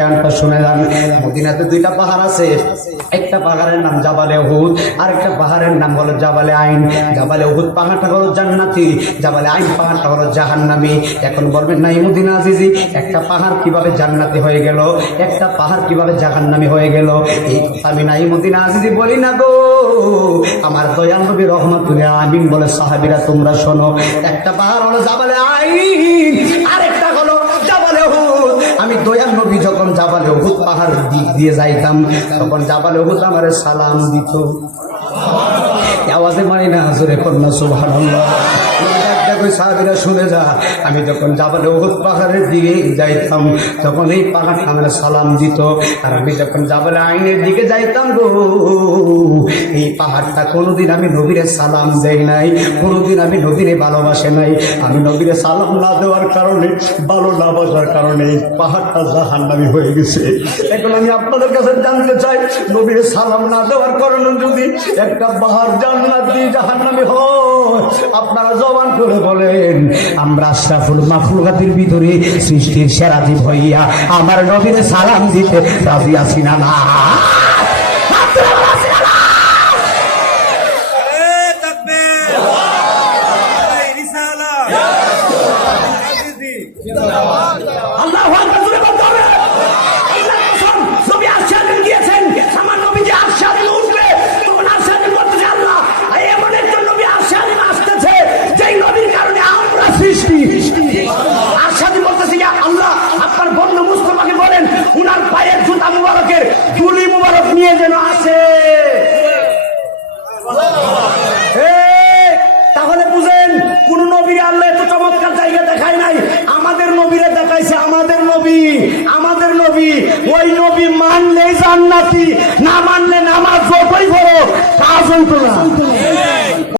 বয়ানটা শুনে যান। মদিনাতে দুইটা পাহাড় আছে, একটা পাহাড়ের নাম জাবালে উহুদ, আর একটা পাহাড়ের নাম হলো জাবালে আইন। জাবালে উহুদ পাহাড়টা হলো জান্নাতি, জাবালে আইন পাহাড়টা হলো জাহান্নামী। এখন বলবেন নাইমুদ্দিন আজিজি, একটা পাহাড় কিভাবে জান্নাতি হয়ে গেল, একটা পাহাড় কিভাবে জাহান্নামী হয়ে গেল? এই কথা আমি নাইমুদ্দিন আজিজি বলি না গো, আমার দয়াল নবী রহমাতুল্লাহ আমিন বলে সাহাবীরা তোমরা শোনো। একটা পাহাড় হলো জাবালে আইন, আরেকটা হলো জাবালে উহুদ। আমি দয়াল নবী যখন জাবালে উহুদ পাহাড় দিক দিয়ে যাইতাম, তখন জাবালে উহুদ আমারে সালাম দিত। আওয়াজে মানি না, জোরে কন্যা সুবহানাল্লাহ। সাহাবীরা শুনে যা, আমি যখন জাবালে উহুদ পাহাড়ের দিকে যাইতাম, তখন এই পাহাড়টা আমার সালাম দিত। আর আমি যখন জাবালে আইনের দিকে যাইতাম গো, এই পাহাড়টা কোনোদিন আমি নবীরে সালাম দেই নাই, কোনোদিন আমি নবীরে ভালোবাসে নাই। আমি নবীরে সালাম না দেওয়ার কারণে, ভালো না বাসার কারণে এই পাহাড়টা জাহান্নামী হয়ে গেছে। এখন আমি আপনাদের কাছে জানতে চাই, নবীরে সালাম না দেওয়ার কারণে যদি একটা পাহাড় জান্নাতি জাহান্নামী হয়, আপনারা জবান করে বলেন, আমরা আশরাফুল মাখলুকাতের ভিতরে সৃষ্টির সেরা জীব হইয়া আমার নবীরে সালাম দিতে রাজি আছি না? না নিয়ে যেন আসে। তাহলে বুঝেন, কোন নবীর আল্লাহ এত চমৎকার জায়গা দেখায় নাই, আমাদের নবীরে দেখাইছে। আমাদের নবী, আমাদের নবী, ওই নবী মানলে জান্নাতি, না মানলে নামাজ যতই পড়ো কাজ হইতো না।